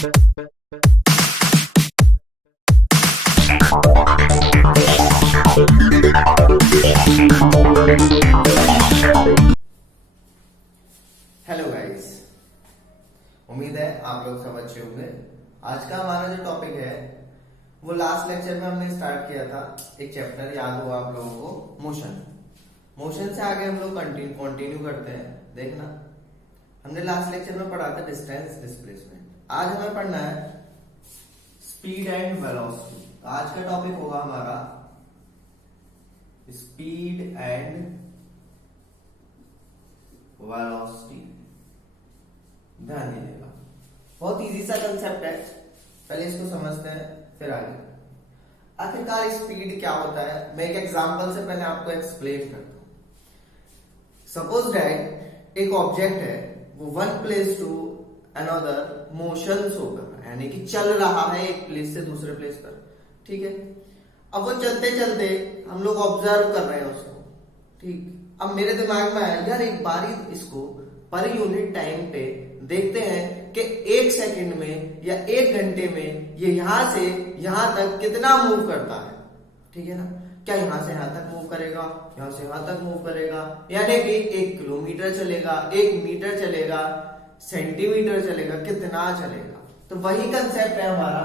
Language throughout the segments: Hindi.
हेलो गाइस, उम्मीद है आप लोग सब अच्छे होंगे। आज का हमारा जो टॉपिक है वो लास्ट लेक्चर में हमने स्टार्ट किया था। एक चैप्टर याद होगा आप लोगों को, मोशन से आगे हम लोग कंटिन्यू करते हैं। देखना, हमने लास्ट लेक्चर में पढ़ा था डिस्टेंस डिस्प्लेसमेंट। आज हमें पढ़ना है स्पीड एंड वेलोसिटी। आज का टॉपिक होगा हमारा स्पीड एंड वेलोसिटी। ध्यान दीजिएगा, बहुत इजी सा कंसेप्ट है। पहले इसको समझते हैं, फिर आगे। आखिरकार स्पीड क्या होता है, मैं एक एग्जांपल से पहले आपको एक्सप्लेन करता हूं। सपोज दैट एक ऑब्जेक्ट है, वो one place to another motion show कर रहा है, यानी कि चल रहा है एक प्लेस से दूसरे प्लेस पर। ठीक है, अब वो चलते चलते हम लोग ऑब्जर्व कर रहे हैं उसको। ठीक, अब मेरे दिमाग में आया यार एक बारी इसको पर यूनिट टाइम पे देखते हैं कि एक सेकंड में या एक घंटे में ये यहां से यहां तक कितना मूव करता है। ठीक है ना, क्या यहां से यहां तक मूव करेगा, यहां से यहां तक मूव करेगा, यानी कि 1 किलोमीटर चलेगा, 1 मीटर चलेगा, सेंटीमीटर चलेगा, कितना चलेगा। तो वही कंसेप्ट है हमारा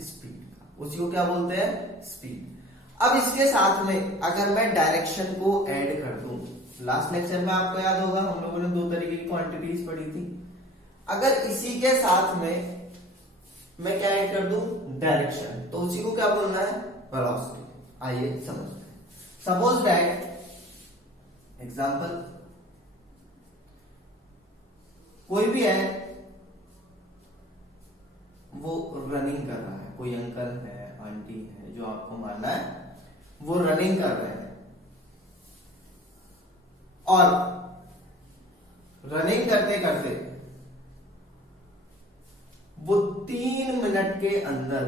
स्पीड का, उसी को क्या बोलते हैं, स्पीड। अब इसके साथ में अगर मैं डायरेक्शन को ऐड कर दूं, लास्ट लेक्चर में आपको याद होगा हम लोगों ने 2 तरीके की क्वांटिटीज पढ़ी थी। अगर इसी के साथ में मैं क्या ऐड कर दूं, डायरेक्शन, तो उसी को क्या बोलना है, वेलोसिटी। आइए समझते हैं। सपोज दैट एग्जांपल, कोई भी है वो रनिंग कर रहा है, कोई अंकल है, आंटी है, जो आपको मानना है, वो रनिंग कर रहे हैं और रनिंग करते करते वो 3 मिनट के अंदर,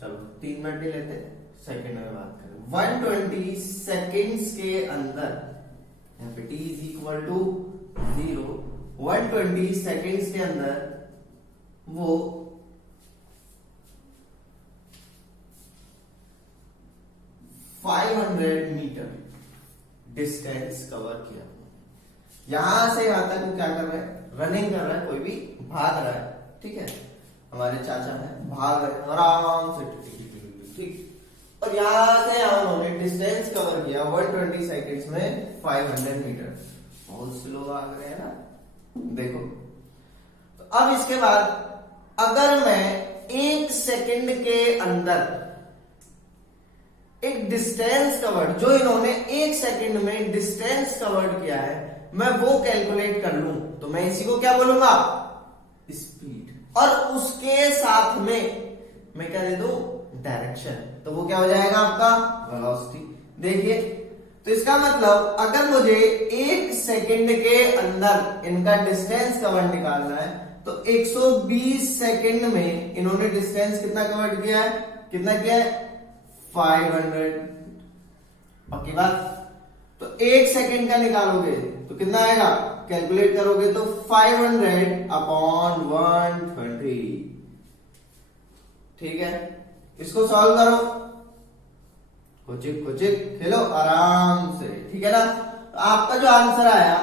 चलो 3 मिनट ही लेते, सेकंड में बात करें, 120 सेकेंड्स के अंदर, यहाँ पे t is equal to 0, 120 seconds के अंदर वो 500 मीटर डिस्टेंस कवर किया। यहां से यहां तक वो क्या कर रहे हैं, रनिंग कर रहा है, कोई भी भाग रहा है। ठीक है, हमारे चाचा है, भाग रहे हैं आराम से। ठीक, और यहां से यहां उन्होंने डिस्टेंस कवर किया 120 सेकेंड्स में 500 मीटर। बहुत स्लो भाग रहे हैं ना, देखो। तो अब इसके बाद अगर मैं 1 सेकंड के अंदर एक डिस्टेंस कवर्ड, जो इन्होंने 1 सेकंड में डिस्टेंस कवर्ड किया है, मैं वो कैलकुलेट कर लूं, तो मैं इसी को क्या बोलूंगा, स्पीड। और उसके साथ में मैं क्या दे दूं, डायरेक्शन, तो वो क्या हो जाएगा आपका, वेलोसिटी। देखिए, तो इसका मतलब अगर मुझे 1 सेकंड के अंदर इनका डिस्टेंस कवर्ड निकालना है, तो 120 सेकंड में इन्होंने डिस्टेंस कितना कवर्ड किया है, कितना किया है, 500। पक्की बात। तो 1 सेकंड का निकालोगे तो कितना आएगा, कैलकुलेट करोगे तो 500 अपॉन 120। ठीक है, इसको सॉल्व करो, कुचिक खेलो आराम से। ठीक है ना, तो आपका जो आंसर आया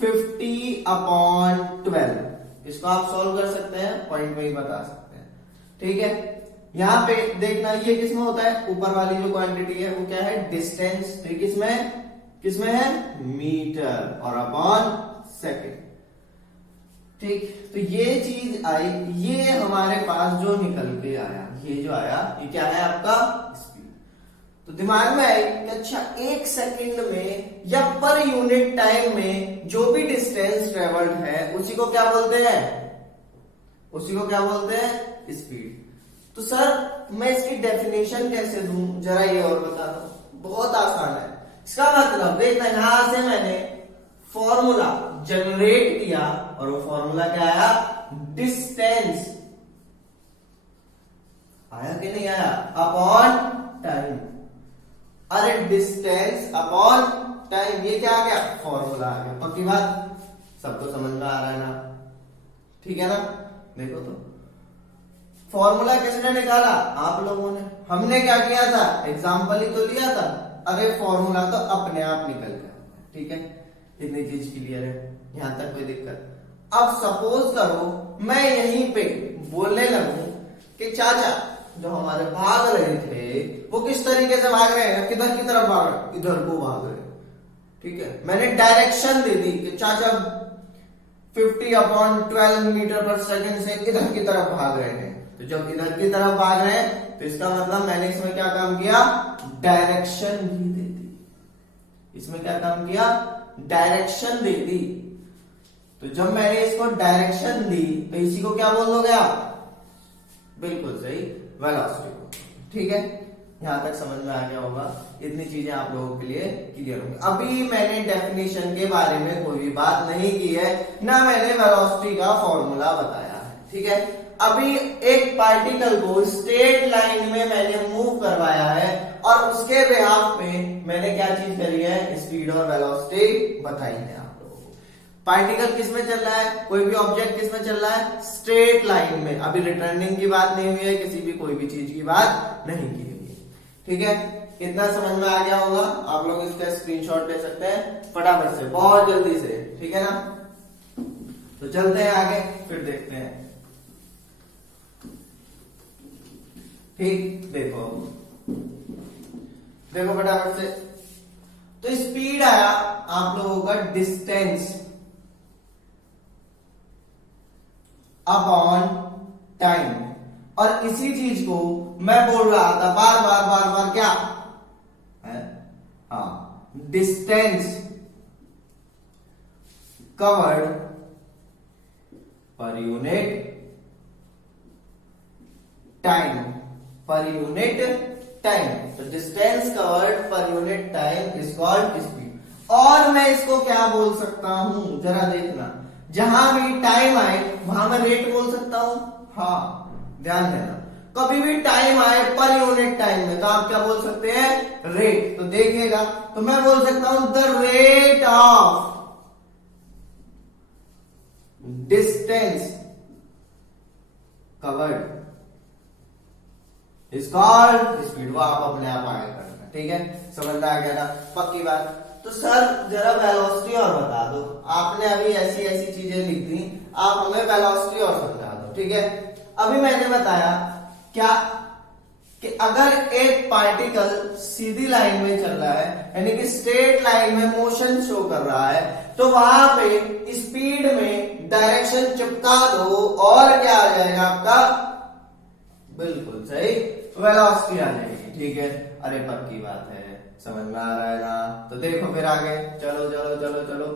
50 अपॉन 12, इसको आप सॉल्व कर सकते हैं, पॉइंट में ही बता सकते हैं। ठीक है, यहां पे देखना, ये किसमें होता है, ऊपर वाली जो क्वांटिटी है वो क्या है, डिस्टेंस। तो किसमें है, मीटर, और अपॉन सेकंड। ठीक, तो ये चीज आई, ये हमारे पास जो निकल के आया, ये जो आया, ये क्या है आपका, स्पीड। तो दिमाग में आई कि अच्छा 1 सेकंड में या पर यूनिट टाइम में जो भी डिस्टेंस ट्रेवल्ड है, उसी को क्या बोलते हैं, स्पीड। तो सर मैं इसकी डेफिनेशन कैसे दूं, जरा ये और बता दो। बहुत आसान है। इसका मतलब देखना, यहां से मैंने फॉर्मूला जनरेट किया और वो फॉर्मूला क्या आया, डिस्टेंस आया कि नहीं आया, अपॉन टाइम। अरे डिस्टेंस अपॉन टाइम, ये क्या आ गया, फॉर्मूला आ गया। पक्की बात, सबको समझ में आ रहा है ना, ठीक है ना। देखो तो फॉर्मूला किसने निकाला? आप लोगों ने। हमने क्या किया था? एग्जाम्पल ही तो लिया था। अरे फॉर्मूला तो अपने आप निकल गया। ठीक है, इतनी चीज क्लियर है, यहां तक कोई दिक्कत? अब सपोज करो मैं यहीं पे बोलने लगूं कि चाचा जो हमारे भाग रहे थे वो किस तरीके से भाग रहे हैं, किधर की तरफ भाग रहे? इधर को भाग रहे। ठीक है, मैंने डायरेक्शन दे दी कि चाचा 50/12 मीटर पर सेकंड से इधर की तरफ भाग रहे हैं। तो जब इधर की तरफ भाग रहे हैं तो इसका मतलब मैंने इसमें क्या काम किया? डायरेक्शन भी दे दी। इसमें क्या काम किया? डायरेक्शन दे दी। तो जब मैंने इसको डायरेक्शन दी तो इसी को क्या बोल दोगे आप? बिल्कुल सही, वेलोसिटी को। ठीक है, यहां तक समझ में आ गया होगा। इतनी चीजें आप लोगों के लिए क्लियर होंगी। अभी मैंने डेफिनेशन के बारे में कोई भी बात नहीं की है, ना मैंने वेलोसिटी का फॉर्मूला बताया है। ठीक है, अभी एक पार्टिकल को स्ट्रेट लाइन में मैंने मूव करवाया है और उसके बिहाफ पे मैंने क्या चीज करी है? स्पीड और वेलोसिटी बताई है आप लोगों को। पार्टिकल किस में चल रहा है? कोई भी ऑब्जेक्ट किस में चल रहा है? स्ट्रेट लाइन में। अभी रिटर्निंग की बात नहीं हुई है, किसी भी कोई भी चीज की बात नहीं की हुई है। ठीक है, इतना समझ में आ गया होगा। आप लोग इसका स्क्रीनशॉट ले सकते हैं फटाफट से, बहुत जल्दी से। ठीक है ना, तो चलते हैं आगे, फिर देखते हैं। ठीक, देखो देखो फटाफट से। तो स्पीड आया आप लोगों का डिस्टेंस अपॉन टाइम, और इसी चीज को मैं बोल रहा था बार बार बार बार, क्या है? हाँ, distance covered per unit time, per unit time. तो distance covered per unit time is called speed. और मैं इसको क्या बोल सकता हूं, जरा देखना, जहां भी टाइम आए वहां मैं रेट बोल सकता हूं। हाँ, ध्यान देना, कभी भी टाइम आए पर यूनिट टाइम में तो आप क्या बोल सकते हैं? रेट। तो देखिएगा, तो मैं बोल सकता हूं the rate of distance covered is called speed. वो आप अपने आप आगे करना। ठीक है, समझ में आ गया ना? पक्की बात। तो सर जरा वेलोसिटी और बता दो। आपने अभी ऐसी ऐसी चीजें लिख दी, आप हमें वेलोसिटी और समझा दो। ठीक है, अभी मैंने बताया क्या कि अगर एक पार्टिकल सीधी लाइन में चल रहा है, यानी कि स्ट्रेट लाइन में मोशन शो कर रहा है, तो वहां पे स्पीड में डायरेक्शन चिपका दो और क्या आ जाएगा आपका? बिल्कुल सही, वेलोसिटी आ जाएगी। ठीक है, अरे पक्की बात है, समझ में आ रहा है ना? तो देखो फिर आगे, चलो चलो चलो चलो।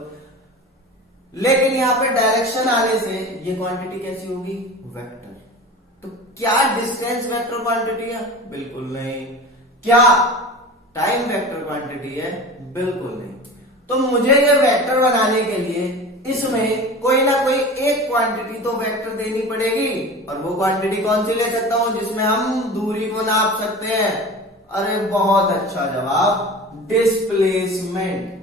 लेकिन यहां पे डायरेक्शन आने से ये क्वांटिटी कैसी होगी? वेक्टर। तो क्या डिस्टेंस वेक्टर क्वांटिटी है? बिल्कुल नहीं। क्या टाइम वेक्टर क्वांटिटी है? बिल्कुल नहीं। तो मुझे ये वेक्टर बनाने के लिए इसमें कोई ना कोई एक क्वांटिटी तो वेक्टर देनी पड़ेगी, और वो क्वांटिटी कौन सी ले सकता हूं? जिसमें हम दूरी को नाप सकते हैं। अरे बहुत अच्छा जवाब, डिस्प्लेसमेंट।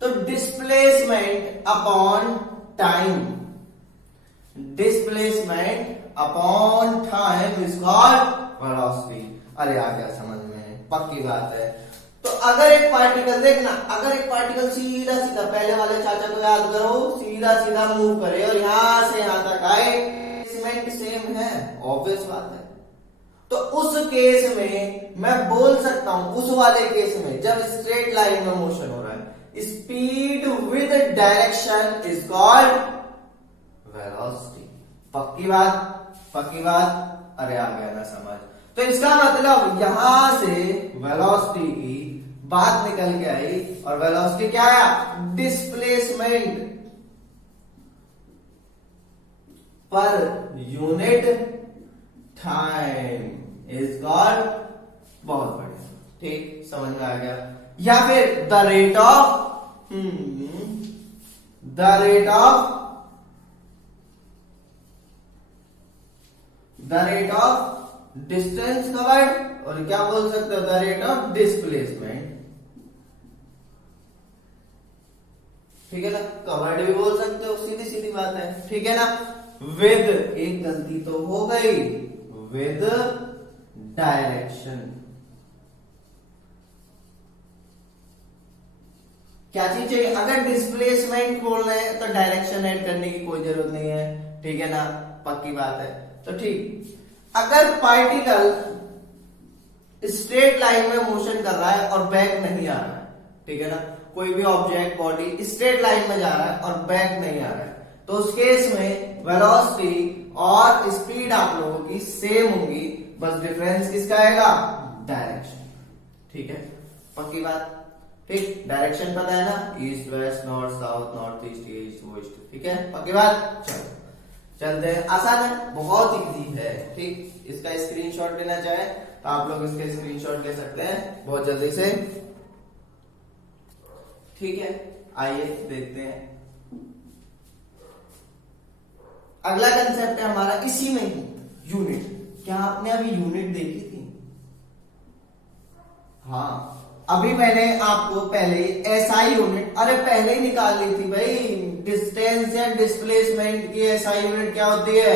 तो displacement upon time, displacement upon time is called velocity. अरे आ गया समझ में, पक्की बात है। तो अगर एक पार्टिकल, देखना, अगर एक पार्टिकल सीधा सीधा, पहले वाले चाचा को याद करो, सीधा सीधा मूव करे और यहां से यहां तक आए, डिस्प्लेसमेंट सेम है, ऑब्वियस बात है। तो उस केस में मैं बोल सकता हूं, उस वाले केस में जब स्ट्रेट लाइन में मोशन हो रहा है, speed with direction is called velocity. पक्की बात, पक्की बात। अरे आ गया ना समझ? तो इसका मतलब यहां से वेलोसिटी की बात निकल के आई, और वेलोसिटी क्या है? डिस्प्लेसमेंट पर यूनिट टाइम इज कॉल्ड, बहुत बढ़िया। ठीक, समझ में आ गया? या फिर the rate of distance covered, और क्या बोल सकते हो? द रेट ऑफ डिस्प्लेसमेंट ठीक है ना, कवर्ड भी बोल सकते हो, सीधी सीधी बात है, ठीक है ना। विद, एक गलती तो हो गई, विद डायरेक्शन। क्या चीज चाहिए, अगर डिस्प्लेसमेंट बोल रहे हैं तो डायरेक्शन ऐड करने की कोई जरूरत नहीं है, ठीक है ना, पक्की बात है। तो ठीक, अगर पार्टिकल स्ट्रेट लाइन में मोशन कर रहा है और बैक नहीं आ रहा है, ठीक है ना, कोई भी ऑब्जेक्ट बॉडी स्ट्रेट लाइन में जा रहा है और बैक नहीं आ रहा है, तो उस केस में वेलोसिटी और स्पीड आप लोगों की सेम होगी, बस डिफरेंस किसका आएगा, डायरेक्शन, ठीक है, पक्की बात। ठीक, डायरेक्शन पता है ना, east west north south north east east west, ठीक है, पक्की बात। चलो चलते हैं, आसान है, बहुत इजी है, ठीक। इसका स्क्रीनशॉट लेना चाहे तो आप लोग इसके स्क्रीनशॉट ले सकते हैं बहुत जल्दी से, ठीक है। आइए देखते हैं, अगला कंसेप्ट है हमारा इसी में ही, यूनिट। क्या आपने अभी यूनिट देखी थी? हाँ, अभी मैंने आपको पहले एसआई यूनिट, अरे पहले ही निकाल ली थी भाई, डिस्टेंस या डिस्प्लेसमेंट की एसआई यूनिट क्या होती है,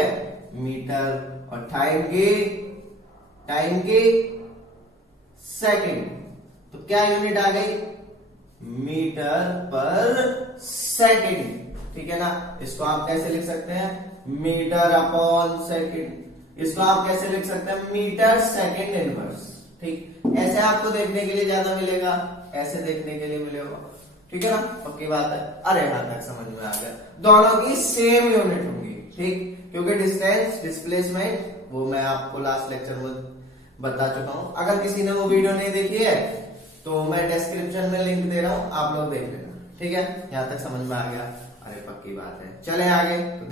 मीटर, और टाइम की सेकंड। तो क्या यूनिट आ गई, मीटर पर सेकंड, ठीक है ना। इसको आप कैसे लिख सकते हैं, मीटर अपॉन सेकंड। इसको आप कैसे लिख सकते हैं, मीटर सेकंड इनवर्स, ठीक। ऐसे आपको देखने के लिए ज्यादा मिलेगा, ऐसे देखने के लिए मिलेगा, ठीक है ना, पक्की बात है। अरे यहां तक समझ में आ गया, दोनों की सेम यूनिट होंगी, ठीक, क्योंकि डिस्टेंस डिस्प्लेसमेंट वो मैं आपको लास्ट लेक्चर में बता चुका हूं। अगर किसी ने वो वीडियो नहीं देखी है तो मैं डिस्क्रिप्शन में लिंक दे रहा हूं, आप लोग देख लेना, ठीक है। यहां तक समझ में आ गया, अरे पक्की बात है। चले आगे, तो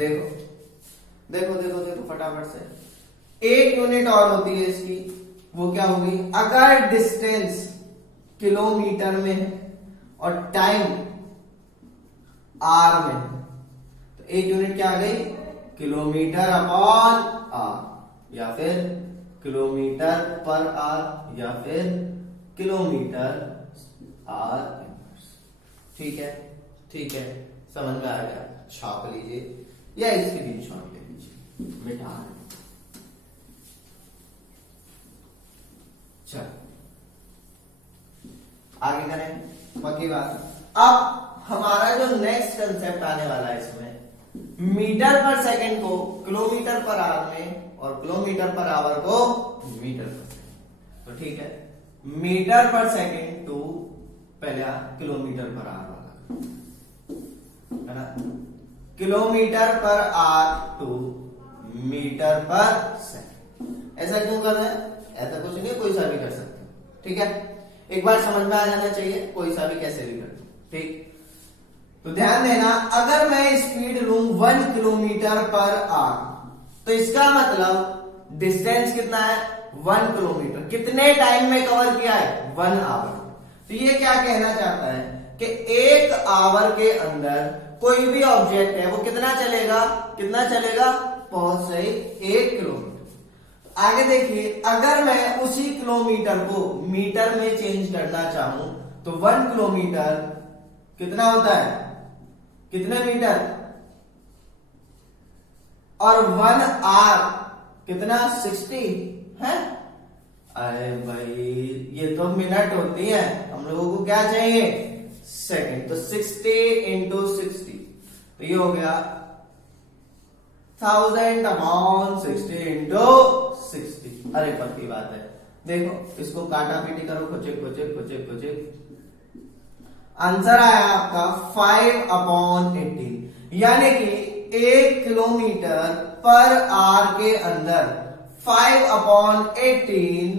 देखो फटाफट से, एक यूनिट और होती है इसकी, वो क्या होगी, अगर डिस्टेंस किलोमीटर में है और टाइम आर में है, तो एक यूनिट क्या आ गई, किलोमीटर अपॉन आर, या फिर किलोमीटर पर आर, या फिर किलोमीटर आर इनवर्स, ठीक है, समझ में आ गया, छाप लीजिए या स्क्रीनशॉट ले लीजिए, मिटा चल आगे करें, पक्की बात। अब हमारा जो नेक्स्ट कंसेप्ट आने वाला है इसमें, मीटर पर सेकंड को किलोमीटर पर आवर में और किलोमीटर पर आवर को मीटर पर सेकंड, तो ठीक है, मीटर पर सेकंड टू पहले किलोमीटर पर आवर वाला है ना, किलोमीटर पर are to metre per second. ऐसा क्यों कर रहे हैं, ऐसा कुछ नहीं, कोई सा भी कर सकते हो, ठीक है, एक बार समझ में आ जाना चाहिए, कोई सा भी कैसे भी कर, ठीक। तो ध्यान देना, अगर मैं स्पीड लूं 1 किलोमीटर पर आवर, तो इसका मतलब डिस्टेंस कितना है, 1 किलोमीटर, कितने टाइम में कवर किया है, 1 आवर। तो ये क्या कहना चाहता है कि 1 आवर के अंदर कोई भी ऑब्जेक्ट है वो कितना चलेगा, बहुत सही, 1 किलोमीटर। आगे देखिए, अगर मैं उसी किलोमीटर को मीटर में चेंज करना चाहूं तो 1 किलोमीटर कितना होता है, कितने मीटर, और 1 आवर कितना, 60 है। अरे भाई ये तो मिनट होती है, हम लोगों को क्या चाहिए, सेकंड। तो 60 इंटू 60, तो ये हो गया 1000 अपॉन 60 इंटू 60। अरे पक्की बात है, देखो इसको काटा पीटी करो, कुछ आंसर आया आपका 5 अपॉन 18, यानी कि 1 किलोमीटर पर आवर के अंदर 5 अपॉन 18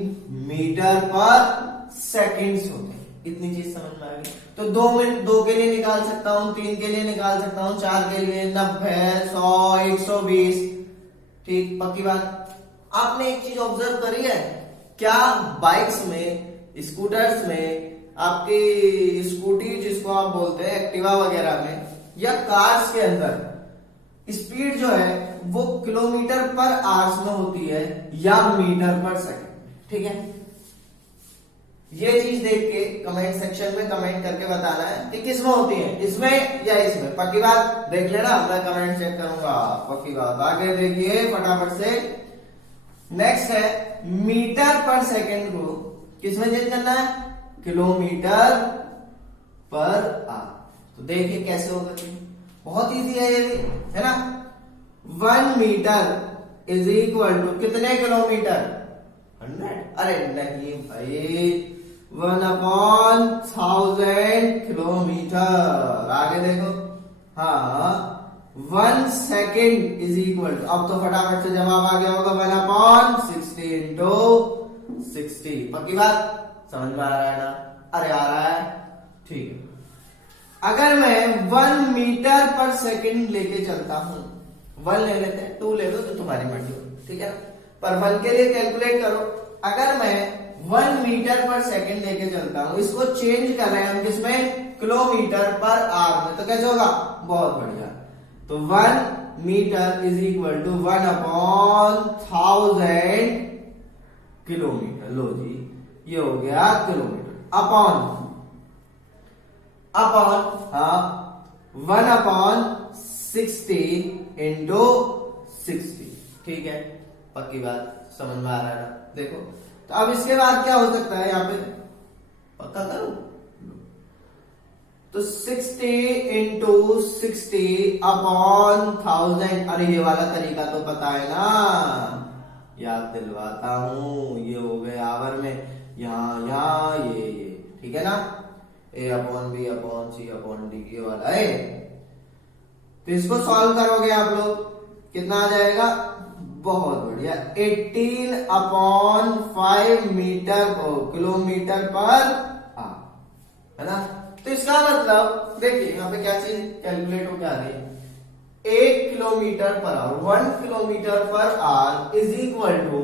मीटर पर सेकेंड्स होते हैं। इतनी चीज समझ में आ गई। तो 2 के लिए निकाल सकता हूं, 3 के लिए निकाल सकता हूं, 4 के लिए 90, 100, 120, ठीक, पक्की बात। आपने एक चीज ऑब्जर्व करी है क्या, बाइक्स में, स्कूटर्स में, आपकी स्कूटी जिसको आप बोलते हैं एक्टिवा वगैरह में, या कार्स के अंदर स्पीड जो है वो किलोमीटर पर आवर्स में होती है या मीटर पर सेकंड, ठीक है। ये चीज देख के कमेंट सेक्शन में कमेंट करके बताना है कि किस में होती है, इसमें या इसमें। पक्की बात? देख लेना, मैं कमेंट चेक करूंगा। पक्की बात। आगे देखिए फटाफट से। नेक्स्ट है मीटर पर सेकंड को किसमें चेंज करना है? Kilometre per our. तो देखिए कैसे होगा, बहुत इजी है ये भी, है ना। 1 मीटर इज इक्वल टू कितने किलोमीटर? 100। अरे नहीं भाई, 1/1000 किलोमीटर। आगे देखो, हाँ 1 सेकेंड इज इक्वल टू, अब तो फटाफट से जवाब आ गया होगा, 1/60 इंटू 60। पक्की बात? समझ में आ रहा है ना? अरे आ रहा है, ठीक है। अगर मैं 1 मीटर पर सेकेंड लेके चलता हूं, 1 ले लेते हैं, 2 ले लो तो तुम्हारी मर्जी हो, ठीक है। पर 1 के लिए कैलकुलेट करो। अगर मैं 1 मीटर पर सेकेंड लेके चलता हूं, इसको चेंज कर रहे हैं हम किसमें? किलोमीटर पर आवर में। तो कैसे होगा? बहुत बढ़िया। तो 1 metre is equal to 1/1000 kilometre. लो जी, ये हो गया किलोमीटर। अपॉन हाँ 1/60 इंटू 60, ठीक है। पक्की बात, समझ में आ रहा है ना? देखो, तो अब इसके बाद क्या हो सकता है यहाँ पे, पक्का करो। तो 60 इंटू 60 अपॉन 1000। अरे ये वाला तरीका तो पता है ना, याद दिलवाता हूं। ये हो गए आवर में, यहाँ ये ठीक है ना। A upon B upon C upon D, ये वाला है। तो इसको सॉल्व करोगे आप लोग, कितना आ जाएगा? बहुत बढ़िया, 18/5 मीटर किलोमीटर पर आवर, है ना। तो इसका मतलब देखिए यहाँ पे क्या चीज कैलकुलेट हो क्या रही है? 1 kilometre per hour, 1 kilometre per hour is equal to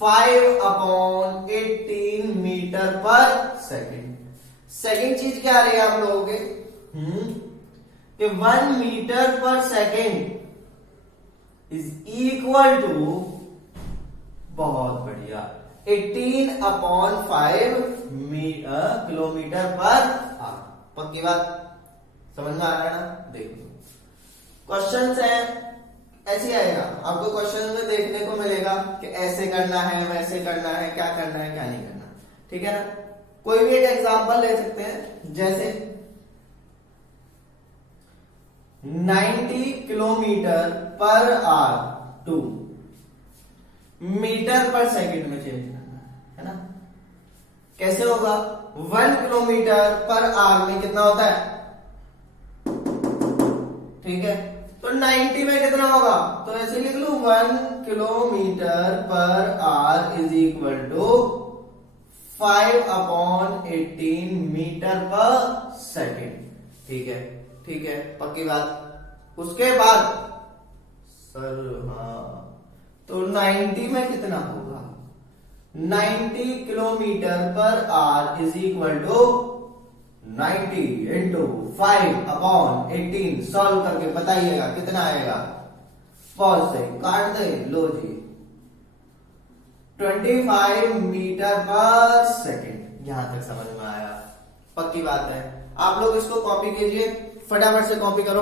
5/18 metre per second. Second चीज क्या आ रही है आप लोगों के? कि 1 metre per second is equal to, बहुत बढ़िया, 18/5 किलोमीटर पर आवर। पक्की बात, समझ में आ रहा है ना? देखो क्वेश्चन है ऐसे आएगा आपको, क्वेश्चन में देखने को मिलेगा कि ऐसे करना है, वैसे करना है, क्या करना है, क्या नहीं करना, ठीक है ना। कोई भी एक एग्जांपल ले सकते हैं, जैसे 90 kilometre per hour to metre per second में चेंज करना है ना। कैसे होगा? 1 किलोमीटर पर आवर में कितना होता है? ठीक है, तो 90 में कितना होगा? तो ऐसे लिख लू, 1 kilometre per hour is equal to 5/18 metre per second, ठीक है, ठीक है। पक्की बात। उसके बाद सर हाँ, तो 90 में कितना होगा? 90 kilometre per hour is equal to 90 into 5/18। Solve करके बताइएगा कितना आएगा। पॉज से काट दे, लो जी, 25 मीटर पर सेकेंड। यहां तक समझ में आया? पक्की बात है। आप लोग इसको कॉपी कीजिए, फटाफट से कॉपी करो,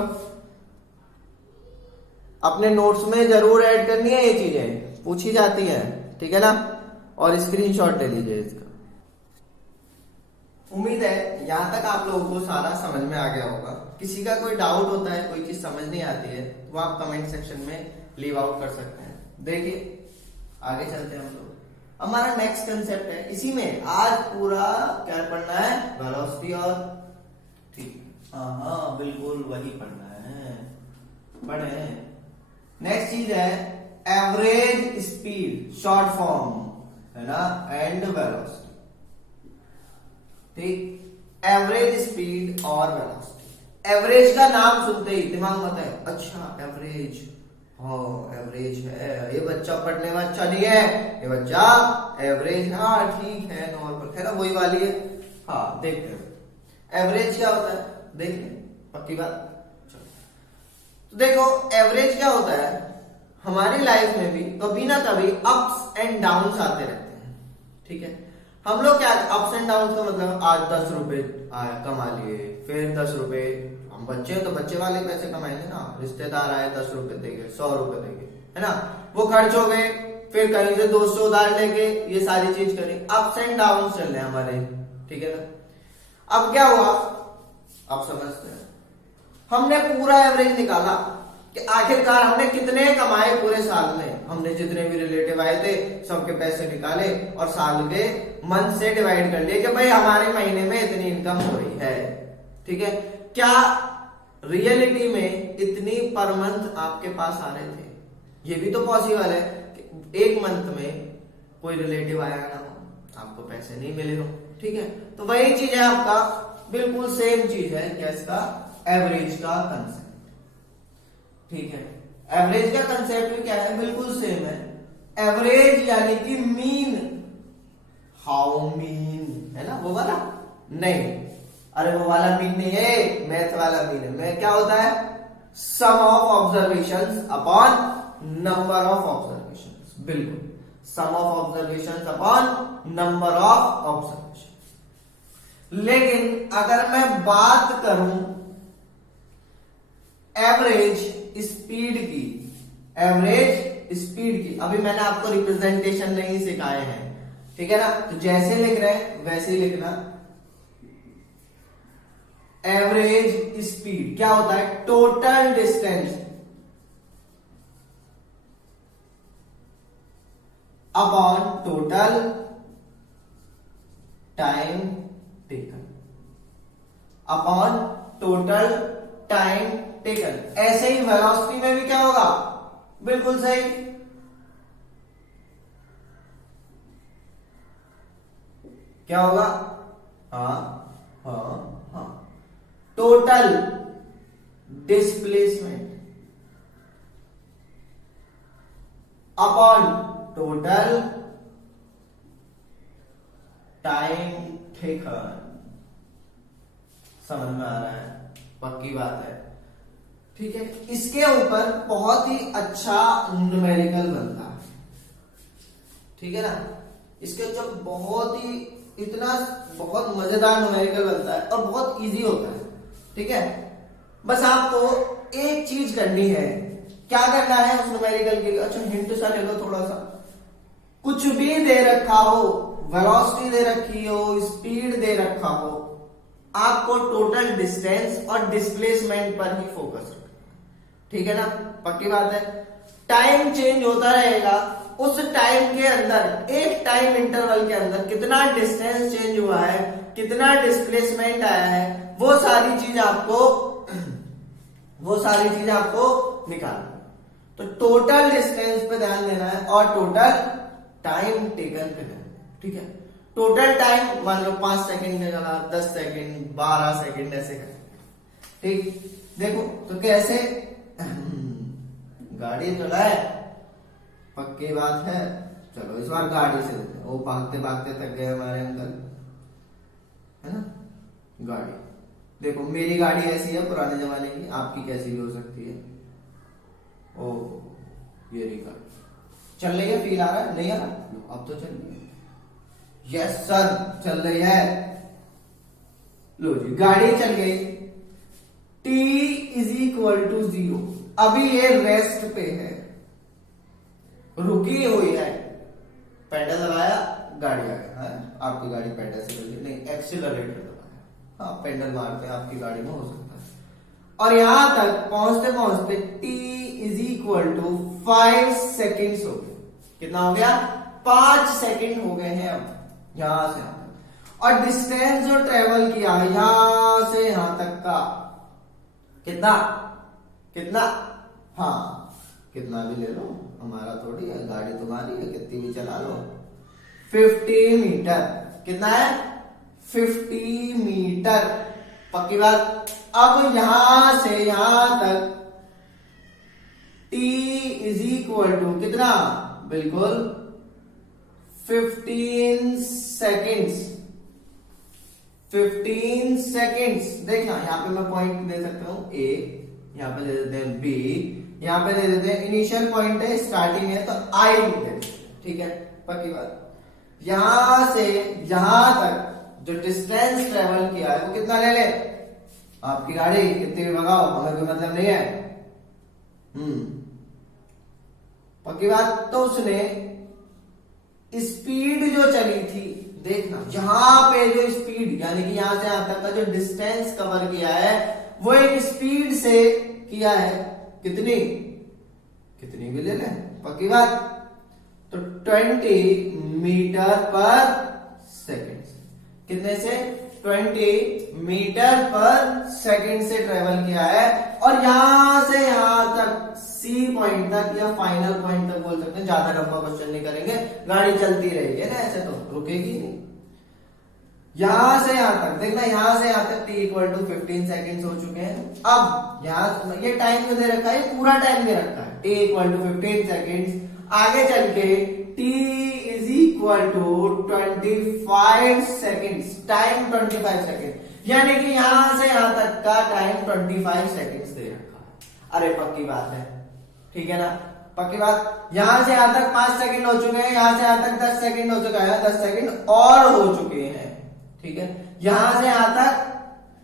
अपने नोट्स में जरूर ऐड करनी है, ये चीजें पूछी जाती है, ठीक है ना। और स्क्रीनशॉट ले लीजिए इसका। उम्मीद है यहां तक आप लोगों को सारा समझ में आ गया होगा। किसी का कोई डाउट होता है, कोई चीज समझ नहीं आती है, वो आप कमेंट सेक्शन में लीव आउट कर सकते हैं। देखिए आगे चलते हैं हम लोग। हमारा नेक्स्ट कंसेप्ट है, इसी में आज पूरा क्या पढ़ना है? वेलोसिटी और, ठीक, हाँ बिल्कुल वही पढ़ना है, पढ़े। नेक्स्ट चीज है एवरेज स्पीड, शॉर्ट फॉर्म है ना, एंड वेलोसिटी। ठीक, एवरेज स्पीड और वेलोसिटी। एवरेज का नाम सुनते ही दिमाग में आता है, अच्छा एवरेज, हाँ एवरेज है, ये बच्चा पढ़ने में अच्छा नहीं है, ये बच्चा एवरेज, हाँ ठीक है, नॉर्मल है ना, वही वाली है। हाँ देखते हैं एवरेज क्या होता है, देखिए पक्की बात। तो देखो एवरेज क्या होता है, हमारी लाइफ में भी कभी ना कभी अप्स एंड डाउन्स आते रहते हैं, ठीक है। हम लोग क्या अप्स एंड डाउन का मतलब आज 10 रुपए कमा लिए, फिर 10 रुपए, हम बच्चे हैं तो बच्चे वाले पैसे कमाएंगे ना, रिश्तेदार आए 10 रुपए देंगे, 100 रुपए देंगे, है ना, वो खर्च हो गए, फिर कहीं से 200 उधार लेके ये सारी चीज करें, अप्स एंड डाउन चल रहे हैं हमारे, ठीक है ना। अब क्या हुआ, आप समझते हैं, हमने पूरा एवरेज निकाला कि आखिरकार हमने कितने कमाए पूरे साल में, हमने जितने भी रिलेटिव आए थे सबके पैसे निकाले और साल के मंथ से डिवाइड कर लिए कि भाई हमारे महीने में इतनी इनकम हो रही है, ठीक है। क्या रियलिटी में इतनी पर मंथ आपके पास आ रहे थे? ये भी तो पॉसिबल है कि एक मंथ में कोई रिलेटिव आया ना हो, आपको पैसे नहीं मिले हो, ठीक है। तो वही चीज है आपका, बिल्कुल सेम चीज है क्या इसका, एवरेज का कंसेप्ट, ठीक है। एवरेज का कंसेप्ट भी क्या है, बिल्कुल सेम है। एवरेज यानी कि मीन, हाउ मीन, है ना वो वाला, नहीं, अरे वो वाला मीन नहीं है, मैथ वाला मीन है। मैं क्या होता है, sum of observations upon number of observations, बिल्कुल, sum of observations upon number of observation. लेकिन अगर मैं बात करूं एवरेज स्पीड की, एवरेज स्पीड की, अभी मैंने आपको रिप्रेजेंटेशन नहीं सिखाए हैं, ठीक है ना, तो जैसे लिख रहे हैं वैसे ही लिखना। एवरेज स्पीड क्या होता है, total distance upon total time taken, upon total time taken. ऐसे ही वेलोसिटी में भी क्या होगा, बिल्कुल सही, क्या होगा, हाँ हाँ हाँ, total displacement upon total time taken. समझ में आ रहा है, पक्की बात है, ठीक है। इसके ऊपर बहुत ही अच्छा न्यूमेरिकल बनता है, ठीक है ना, इसके जब बहुत ही इतना बहुत मजेदार न्यूमेरिकल बनता है और बहुत इजी होता है, ठीक है। बस आपको एक चीज करनी है, क्या करना है उस न्यूमेरिकल के लिए, अच्छा हिंट सा ले लो थोड़ा सा, कुछ भी दे रखा हो, वेलोसिटी दे रखी हो, स्पीड दे रखा हो, आपको टोटल डिस्टेंस और डिस्प्लेसमेंट पर ही फोकस रखना, ठीक है ना, पक्की बात है। टाइम चेंज होता रहेगा, उस टाइम के अंदर, एक टाइम इंटरवल के अंदर कितना डिस्टेंस चेंज हुआ है, कितना डिस्प्लेसमेंट आया है, वो सारी चीज आपको निकालना। तो टोटल डिस्टेंस पे ध्यान देना है और टोटल टाइम टेकन पे ध्यान देना, ठीक है। टोटल टाइम मान लो 5 सेकंड का जगह 10 सेकंड 12 सेकंड ऐसे कर, ठीक। देखो तो कैसे गाड़ी चलाए, पक्की बात है, चलो इस बार गाड़ी से देते हैं, वो भागते भागते थक गए हमारे अंकल, है ना। गाड़ी देखो, मेरी गाड़ी ऐसी है पुराने जमाने की, आपकी कैसी भी हो सकती है। ओ ये रही गाड़ी, चल रही है, फील आ रहा है, नहीं आ रहा, अब तो चल रही है, यस सर चल रही है, लो जी गाड़ी चल गई। T = 0, अभी ये रेस्ट पे है, रुकी हुई है, पेडल दबाया गाड़ी आ गया, है आपकी गाड़ी पेडल से चल रही, नहीं एक्सीलरेटर दबाया, हाँ पेडल मारते हैं आपकी गाड़ी में हो सकता है। और यहां तक पहुंचते पहुंचते T = 5 सेकेंड्स हो गए, कितना हो गया, 5 सेकेंड हो गए हैं अब यहां से, और डिस्टेंस जो ट्रेवल किया यहां से यहां तक का कितना कितना, हाँ कितना भी ले लो, हमारा थोड़ी है, गाड़ी तुम्हारी है, कितनी भी चला लो, 50 मीटर, कितना है 50 मीटर, पक्की बात। अब यहां से यहां तक T = कितना, बिल्कुल 15 सेकेंड्स, 15 सेकेंड्स। देखना यहाँ पे मैं पॉइंट दे सकता हूं, A यहाँ पे दे देते हैं, B यहाँ पे दे देते हैं, इनिशियल पॉइंट है, स्टार्टिंग है, तो I दे, ठीक है, पक्की बात। यहां से यहां तक जो डिस्टेंस ट्रेवल किया है वो कितना ले ले, आपकी गाड़ी कितनी भी भगाओ हमें कोई मतलब नहीं है। पक्की बात। तो उसने स्पीड जो चली थी, देखना यहां पे जो स्पीड यानी कि यहां से यहां तक का जो डिस्टेंस कवर किया है वो एक स्पीड से किया है, कितनी कितनी भी ले लें, पक्की बात। तो 20 मीटर पर सेकंड, कितने से 20 मीटर पर सेकंड से ट्रेवल किया है, और यहां से यहां तक सी पॉइंट तक या फाइनल पॉइंट तक बोल सकते हैं, ज्यादा लंबा क्वेश्चन नहीं करेंगे, गाड़ी चलती रहेगी ना, ऐसे तो रुकेगी नहीं। यहां से यहां तक देखना, यहां से यहां तक t इक्वल टू 15 सेकेंड हो चुके हैं। अब यहां ये टाइम जो दे रखा है पूरा टाइम दे रखा है, t इक्वल टू 15 सेकेंड। आगे चल के t is equal to 25 second, time 25 second, यानी कि यहां से यहां तक का टाइम 25 सेकेंड दे रखा है। अरे पक्की बात है, ठीक है ना, पक्की बात। यहां से यहां तक 5 सेकंड हो चुके हैं, यहां से यहां तक 10 सेकंड हो चुका है, 10 सेकंड और हो चुके हैं, ठीक है। यहां से यहां तक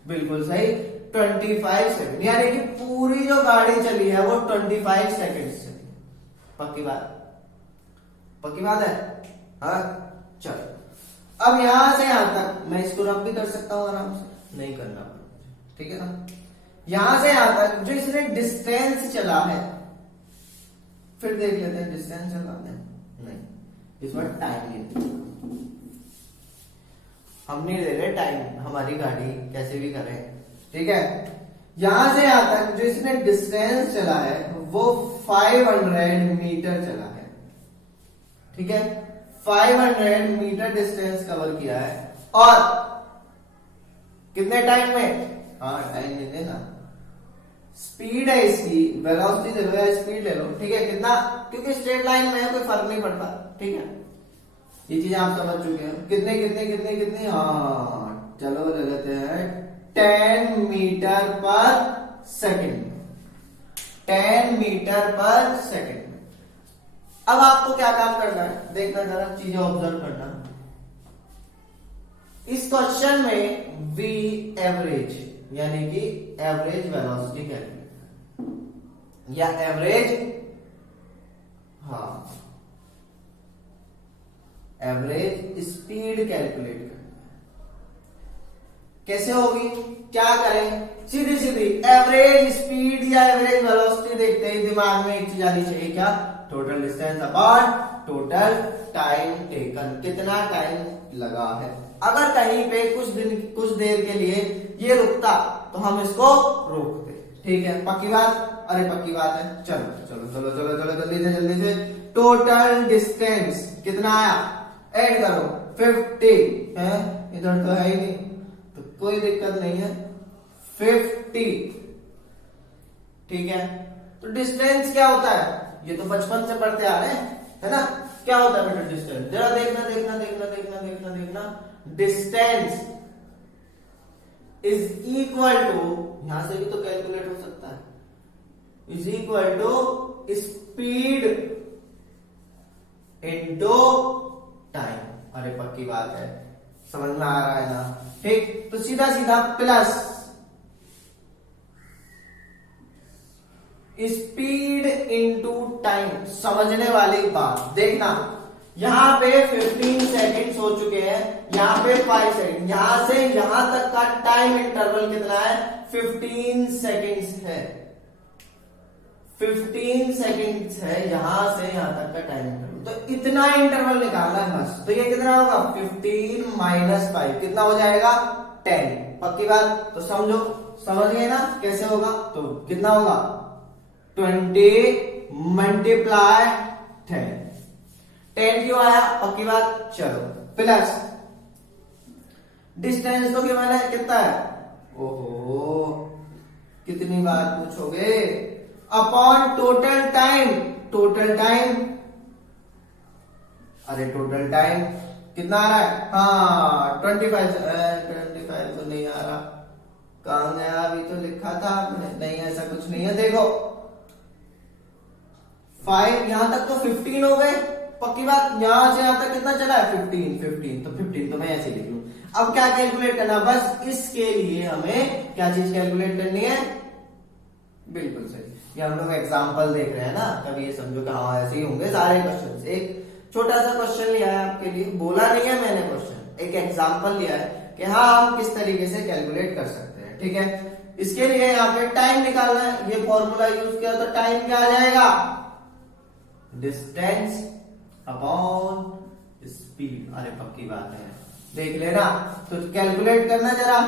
बिल्कुल सही 25 सेकंड, यानी कि पूरी जो गाड़ी चली है वो 25 सेकंड से। पक्की बात, पक्की बात है। हाँ चलो, अब यहां से यहां तक मैं इसको रब भी कर सकता हूं आराम से, नहीं करना, ठीक है ना। यहां से यहां तक जो इसने डिस्टेंस चला है, फिर देख लेते हैं डिस्टेंस चला है नहीं, इस बार टाइम लेते हम नहीं ले रहे टाइम, हमारी गाड़ी कैसे भी करें, ठीक है। यहां से यहां तक जो इसने डिस्टेंस चला है वो 500 मीटर चला है, ठीक है। 500 मीटर डिस्टेंस कवर किया है, और कितने टाइम में, हाँ टाइम दे देना। स्पीड है इसकी, वेलोसिटी ले लो या स्पीड ले लो, ठीक है, कितना, क्योंकि स्ट्रेट लाइन में है कोई फर्क नहीं पड़ता, ठीक है। ये चीजें आप समझ चुके हैं, कितने कितने कितने कितने, हाँ चलो ले लेते हैं 10 metre per second, 10 metre per second. अब आपको क्या काम करना है, देखना जरा, चीजें ऑब्जर्व करना। इस क्वेश्चन में v एवरेज यानी कि एवरेज वेलोसिटी कैलकुलेट या एवरेज, हाँ एवरेज स्पीड कैलकुलेट करना। कैसे होगी, क्या करें, सीधी सीधी एवरेज स्पीड या एवरेज वेलोसिटी देखते ही दिमाग में एक चीज आनी चाहिए, क्या, total distance upon total time taken, कितना टाइम लगा है। अगर कहीं पे कुछ देर के लिए ये रुकता तो हम इसको रोकते, ठीक है, पक्की बात। अरे पक्की बात है, चलो चलो चलो चलो चलो जल्दी से टोटल डिस्टेंस कितना आया, ऐड करो 50 है, इधर तो है ही नहीं तो कोई दिक्कत नहीं है, 50, ठीक है। तो डिस्टेंस क्या होता है, ये तो बचपन से पढ़ते आ रहे हैं, है ना, क्या होता है बेटा डिस्टेंस, जरा देखना देखना देखना देखना देखना देखना। डिस्टेंस इज इक्वल टू, यहां से भी तो कैलकुलेट हो सकता है, is equal to speed into time. अरे पक्की बात है, समझ में आ रहा है ना, ठीक। तो सीधा सीधा प्लस स्पीड इनटू टाइम, समझने वाली बात देखना। यहां पे 15 सेकेंड हो चुके हैं, यहां पे 5 सेकेंड, यहां से यहां तक का टाइम इंटरवल कितना है, 15 सेकेंड्स है, 15 सेकेंड्स है यहां से यहां तक का टाइम इंटरवल। तो इतना इंटरवल निकालना है बस। तो ये कितना होगा, 15 माइनस 5 कितना हो जाएगा, 10। पक्की बात, तो समझो, समझ गए ना कैसे होगा। तो कितना होगा, 20 मल्टीप्लाई 10, 10 क्यों आया, पक्की बात। चलो प्लस डिस्टेंस तो क्यों मैंने कितना है, ओहो कितनी बार पूछोगे, upon total time, total time, अरे टोटल टाइम कितना आ रहा है, हाँ 25 तो नहीं आ रहा, कहां गया, अभी तो लिखा था आपने, नहीं ऐसा कुछ नहीं है। देखो 5 यहां तक तो 15 हो गए, पक्की बात, यहां से यहां तक कितना चला है 15 तो 15 तो मैं ऐसे लिख लूं। अब क्या कैलकुलेट करना, बस इसके लिए हमें क्या चीज कैलकुलेट करनी है, बिल्कुल सही, ये हम लोग एग्जाम्पल देख रहे हैं ना, कभी ये समझो कि हाँ ऐसे ही होंगे सारे क्वेश्चन। एक छोटा सा क्वेश्चन लिया है आपके लिए, बोला नहीं है मैंने क्वेश्चन, एक एग्जाम्पल लिया है कि हाँ हम किस तरीके से कैलकुलेट कर सकते हैं। ठीक है, इसके लिए यहाँ पे टाइम निकालना है, ये फॉर्मूला यूज किया तो टाइम क्या आ जाएगा, डिस्टेंस अपॉन स्पीड। अरे पक्की बात है, देख लेना, तो कैलकुलेट करना जरा,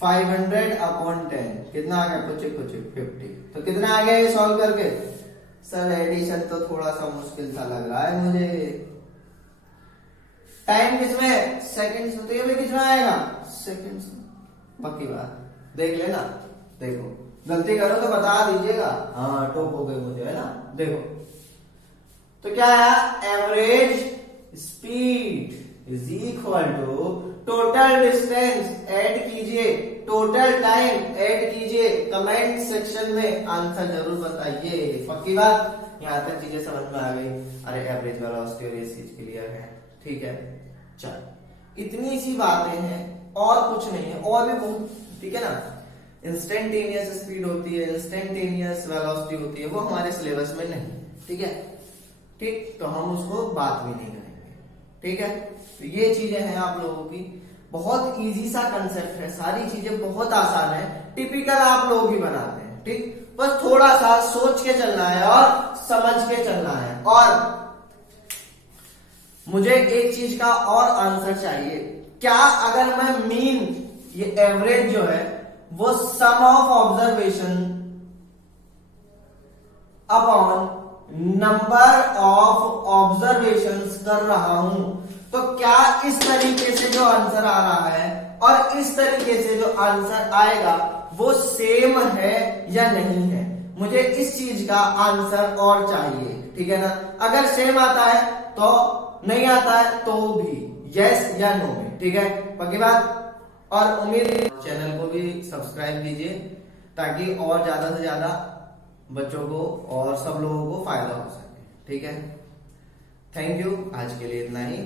500 अपॉन 10 कितना आ गया, कुछ 50, तो कितना आ गया ये सॉल्व करके। सर एडिशन तो थोड़ा सा मुश्किल सा लग रहा है मुझे, टाइम किसमें, सेकंड्स में, तो ये भी कितना आएगा, सेकंड्स में। पक्की बात, देख लेना, देखो गलती करो तो बता दीजिएगा, हाँ टॉप हो गए मुझे, है ना। देखो तो क्या है, average speed is equal to total distance add कीजिए, टोटल टाइम ऐड कीजिए, कमेंट सेक्शन में आंसर जरूर बताइए। पक्की बात, यहां तक चीजें समझ में आ गई। अरे एवरेज वेलोसिटी और ये चीज क्लियर है, ठीक है। चल इतनी सी बातें हैं और कुछ नहीं है, और भी बहुत, ठीक है ना। इंस्टेंटेनियस स्पीड होती है, इंस्टेंटेनियस वेलोसिटी होती है, वो हमारे सिलेबस में नहीं, ठीक है, ठीक, तो हम उसको बात भी नहीं करेंगे, ठीक है। तो ये चीजें हैं आप लोगों की, बहुत इजी सा कंसेप्ट है, सारी चीजें बहुत आसान है, टिपिकल आप लोग ही बनाते हैं, ठीक, बस थोड़ा सा सोच के चलना है और समझ के चलना है। और मुझे एक चीज का और आंसर चाहिए, क्या अगर मैं मीन, ये एवरेज जो है वो sum of observation upon number of observations कर रहा हूं, तो क्या इस तरीके से जो आंसर आ रहा है और इस तरीके से जो आंसर आएगा वो सेम है या नहीं है। मुझे इस चीज का आंसर और चाहिए, ठीक है ना। अगर सेम आता है तो, नहीं आता है तो भी यस या नो में, ठीक है, पक्की बात। और उम्मीद, चैनल को भी सब्सक्राइब कीजिए ताकि और ज्यादा से ज्यादा बच्चों को और सब लोगों को फायदा हो सके, ठीक है। थैंक यू, आज के लिए इतना ही।